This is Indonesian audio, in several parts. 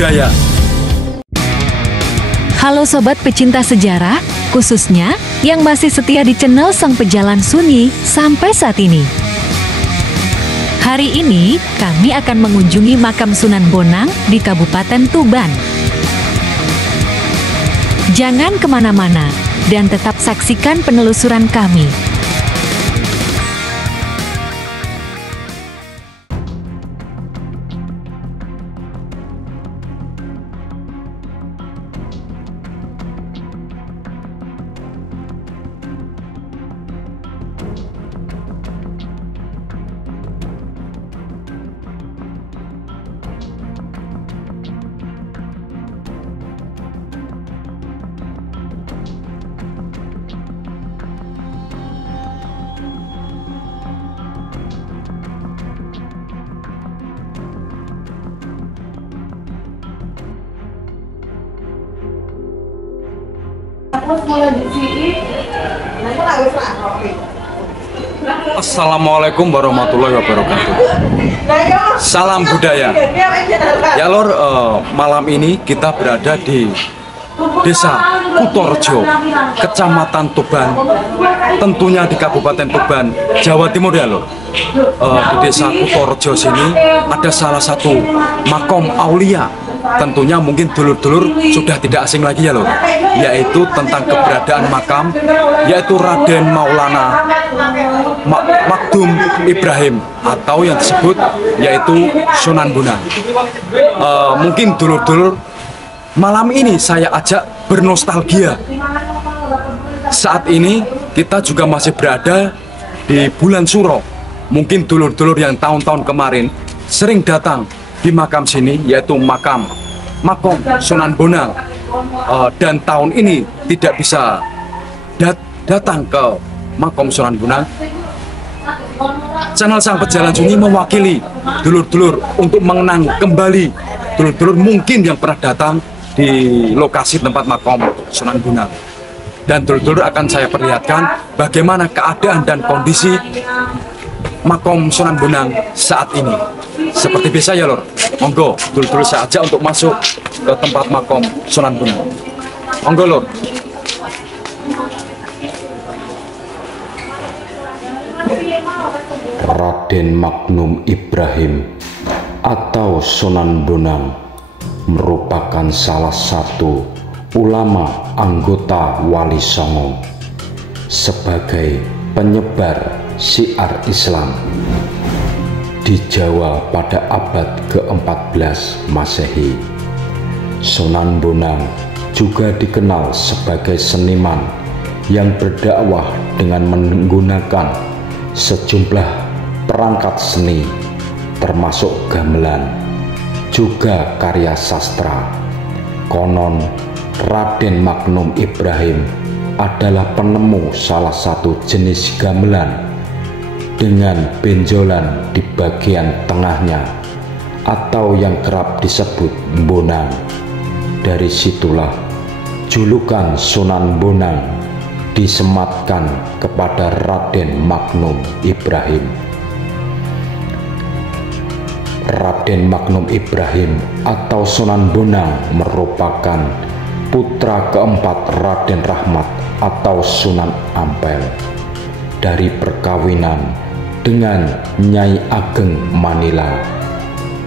budaya. Halo sobat pecinta sejarah, khususnya yang masih setia di channel Sang Pejalan Sunyi sampai saat ini. Hari ini, kami akan mengunjungi makam Sunan Bonang di Kabupaten Tuban. Jangan kemana-mana, dan tetap saksikan penelusuran kami. Assalamualaikum warahmatullahi wabarakatuh. Salam budaya. Ya lor, malam ini kita berada di Desa Kutorejo, Kecamatan Tuban, tentunya di Kabupaten Tuban, Jawa Timur ya lor. Di Desa Kutorejo sini ada salah satu makom aulia. Tentunya mungkin dulur-dulur sudah tidak asing lagi ya loh, yaitu tentang keberadaan makam, yaitu Raden Maulana Makdum Ibrahim, atau yang disebut yaitu Sunan Bonang. Mungkin dulur-dulur malam ini saya ajak bernostalgia. Saat ini kita juga masih berada di bulan Suro. Mungkin dulur-dulur yang tahun-tahun kemarin sering datang di makam sini, yaitu makom Sunan Bonang, dan tahun ini tidak bisa datang ke makom Sunan Bonang. Channel Sang Pejalan Sunyi mewakili dulur-dulur untuk mengenang kembali dulur-dulur mungkin yang pernah datang di lokasi tempat makom Sunan Bonang. Dan dulur-dulur akan saya perlihatkan bagaimana keadaan dan kondisi makom Sunan Bonang saat ini. Seperti biasa ya lor, monggo dulu saya ajak untuk masuk ke tempat makom Sunan Bonang. Monggo lor. Raden Makdum Ibrahim atau Sunan Bonang merupakan salah satu ulama anggota Wali Songo sebagai penyebar syiar Islam di Jawa pada abad ke-14 Masehi. Sunan Bonang juga dikenal sebagai seniman yang berdakwah dengan menggunakan sejumlah perangkat seni termasuk gamelan, juga karya sastra. Konon Raden Makdum Ibrahim adalah penemu salah satu jenis gamelan dengan benjolan di bagian tengahnya, atau yang kerap disebut bonang. Dari situlah julukan Sunan Bonang disematkan kepada Raden Makdum Ibrahim. Raden Makdum Ibrahim atau Sunan Bonang merupakan putra keempat Raden Rahmat atau Sunan Ampel dari perkawinan dengan Nyai Ageng Manila,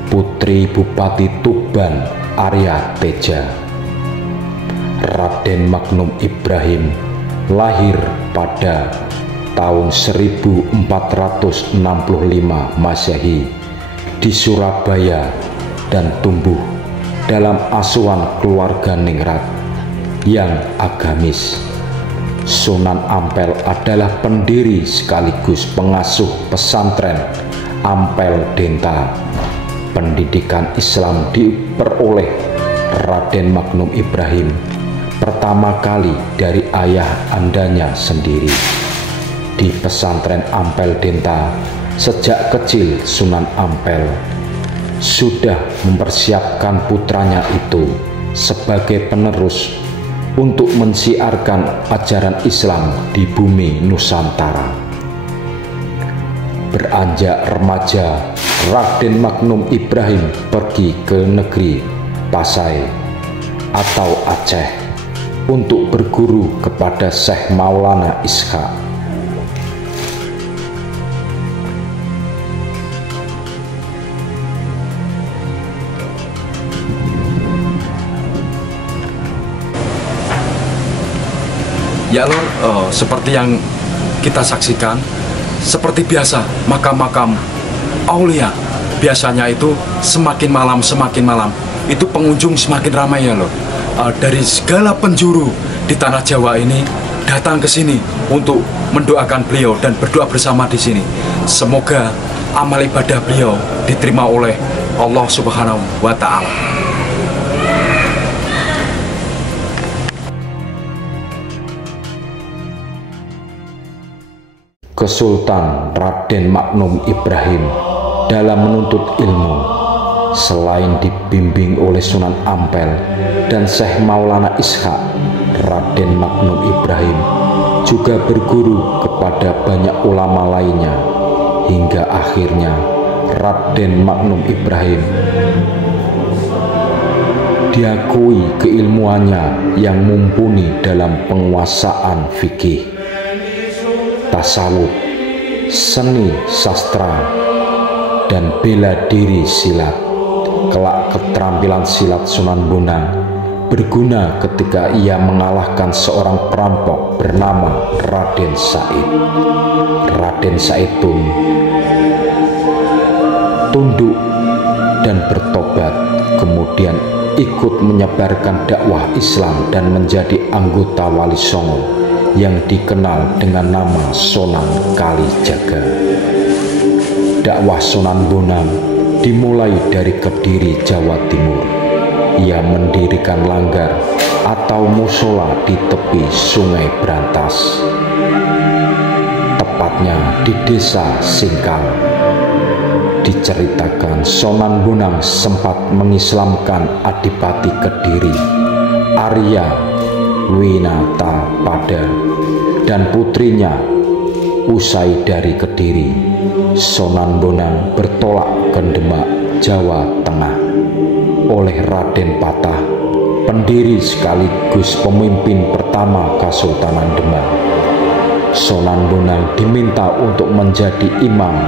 putri Bupati Tuban Arya Teja. Raden Makdum Ibrahim lahir pada tahun 1465 Masehi di Surabaya dan tumbuh dalam asuhan keluarga ningrat yang agamis. Sunan Ampel adalah pendiri sekaligus pengasuh pesantren Ampel Denta. Pendidikan Islam diperoleh Raden Makdum Ibrahim pertama kali dari ayah andanya sendiri. Di pesantren Ampel Denta, sejak kecil Sunan Ampel sudah mempersiapkan putranya itu sebagai penerus untuk mensiarkan ajaran Islam di bumi Nusantara. Beranjak remaja, Raden Makdum Ibrahim pergi ke negeri Pasai atau Aceh untuk berguru kepada Syekh Maulana Ishaq. Ya Lur, seperti yang kita saksikan, seperti biasa makam-makam aulia biasanya itu semakin malam itu pengunjung semakin ramai ya Lur. Dari segala penjuru di tanah Jawa ini datang ke sini untuk mendoakan beliau dan berdoa bersama di sini. Semoga amal ibadah beliau diterima oleh Allah Subhanahu wa Ta'ala. Kesultan Raden Maknum Ibrahim dalam menuntut ilmu, selain dibimbing oleh Sunan Ampel dan Syekh Maulana Ishaq, Raden Maknum Ibrahim juga berguru kepada banyak ulama lainnya, hingga akhirnya Raden Maknum Ibrahim diakui keilmuannya yang mumpuni dalam penguasaan fikih, tasawuf, seni sastra, dan bela diri silat. Kelak keterampilan silat Sunan Bonang berguna ketika ia mengalahkan seorang perampok bernama Raden Said. Raden Said pun tunduk dan bertobat, kemudian ikut menyebarkan dakwah Islam dan menjadi anggota Wali Songo yang dikenal dengan nama Sunan Kalijaga. Dakwah Sunan Bonang dimulai dari Kediri, Jawa Timur. Ia mendirikan langgar atau musola di tepi Sungai Brantas, tepatnya di Desa Singkang. Diceritakan Sunan Bonang sempat mengislamkan Adipati Kediri, Arya Winata Pada, dan putrinya. Usai dari Kediri, Sunan Bonang bertolak ke Demak, Jawa Tengah oleh Raden Patah, pendiri sekaligus pemimpin pertama Kesultanan Demak. Sunan Bonang diminta untuk menjadi imam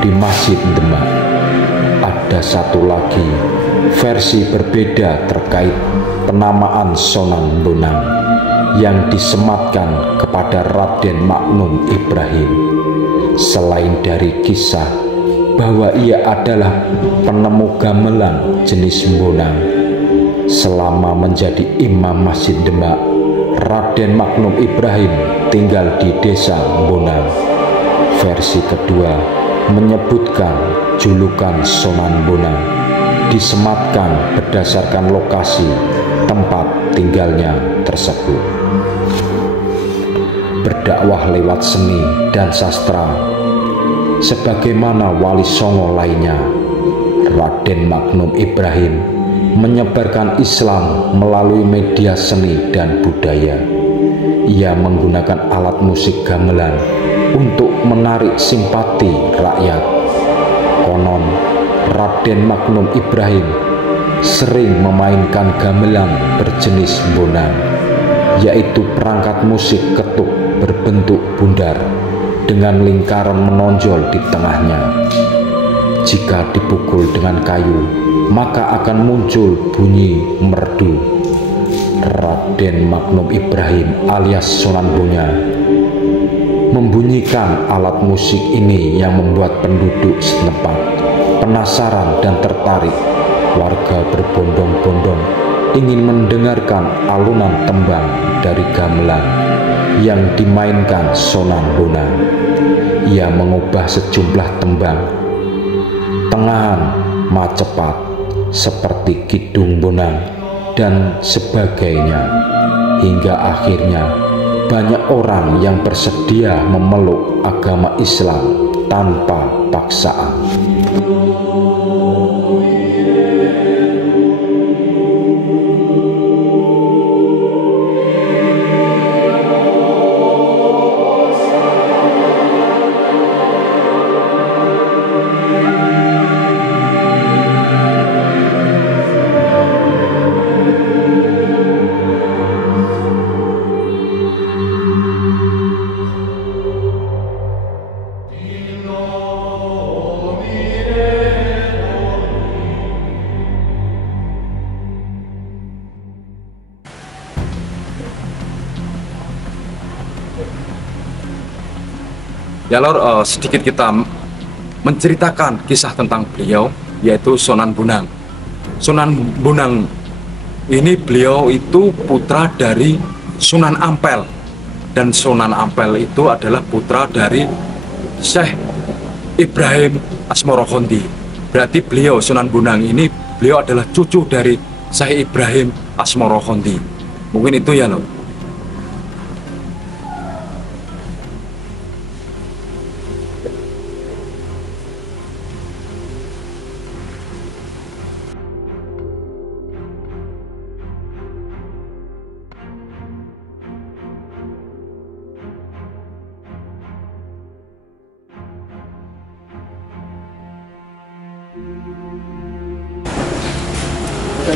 di Masjid Demak. Ada satu lagi versi berbeda terkait penamaan Sunan Bonang yang disematkan kepada Raden Maknum Ibrahim. Selain dari kisah bahwa ia adalah penemu gamelan jenis bonang, selama menjadi imam Masjid Demak, Raden Maknum Ibrahim tinggal di Desa Bonang. Versi kedua menyebutkan julukan Sunan Bonang disematkan berdasarkan lokasi tempat tinggalnya tersebut. Berdakwah lewat seni dan sastra sebagaimana Wali Songo lainnya, Raden Maknum Ibrahim menyebarkan Islam melalui media seni dan budaya. Ia menggunakan alat musik gamelan untuk menarik simpati rakyat. Konon Raden Maknum Ibrahim sering memainkan gamelan berjenis bonang, yaitu perangkat musik ketuk berbentuk bundar dengan lingkaran menonjol di tengahnya. Jika dipukul dengan kayu, maka akan muncul bunyi merdu. Raden Maknum Ibrahim alias Sunan Bonang membunyikan alat musik ini yang membuat penduduk setempat penasaran dan tertarik. Warga berbondong-bondong ingin mendengarkan alunan tembang dari gamelan yang dimainkan Sunan Bonang. Ia mengubah sejumlah tembang tengahan macepat seperti Kidung Bonang dan sebagainya, hingga akhirnya banyak orang yang bersedia memeluk agama Islam tanpa paksaan. Ya Lur, sedikit kita menceritakan kisah tentang beliau, yaitu Sunan Bonang. Sunan Bonang ini beliau itu putra dari Sunan Ampel, dan Sunan Ampel itu adalah putra dari Syekh Ibrahim Asmorokondi. Berarti beliau Sunan Bonang ini beliau adalah cucu dari Syekh Ibrahim Asmorokondi. Mungkin itu ya Lur.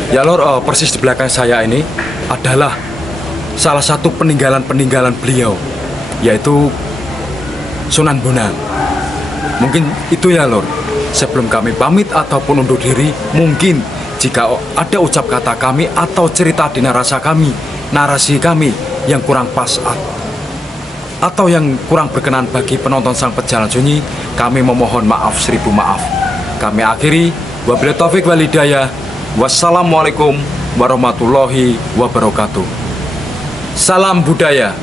Ya Lur, persis di belakang saya ini adalah salah satu peninggalan-peninggalan beliau, yaitu Sunan Bonang. Mungkin itu ya Lur. Sebelum kami pamit ataupun undur diri, mungkin jika ada ucap kata kami atau cerita di narasi kami yang kurang pas atau yang kurang berkenan bagi penonton Sang Pejalan Sunyi, kami memohon maaf seribu maaf. Kami akhiri, wabillahi taufik wal hidayah. Wassalamualaikum warahmatullahi wabarakatuh. Salam budaya.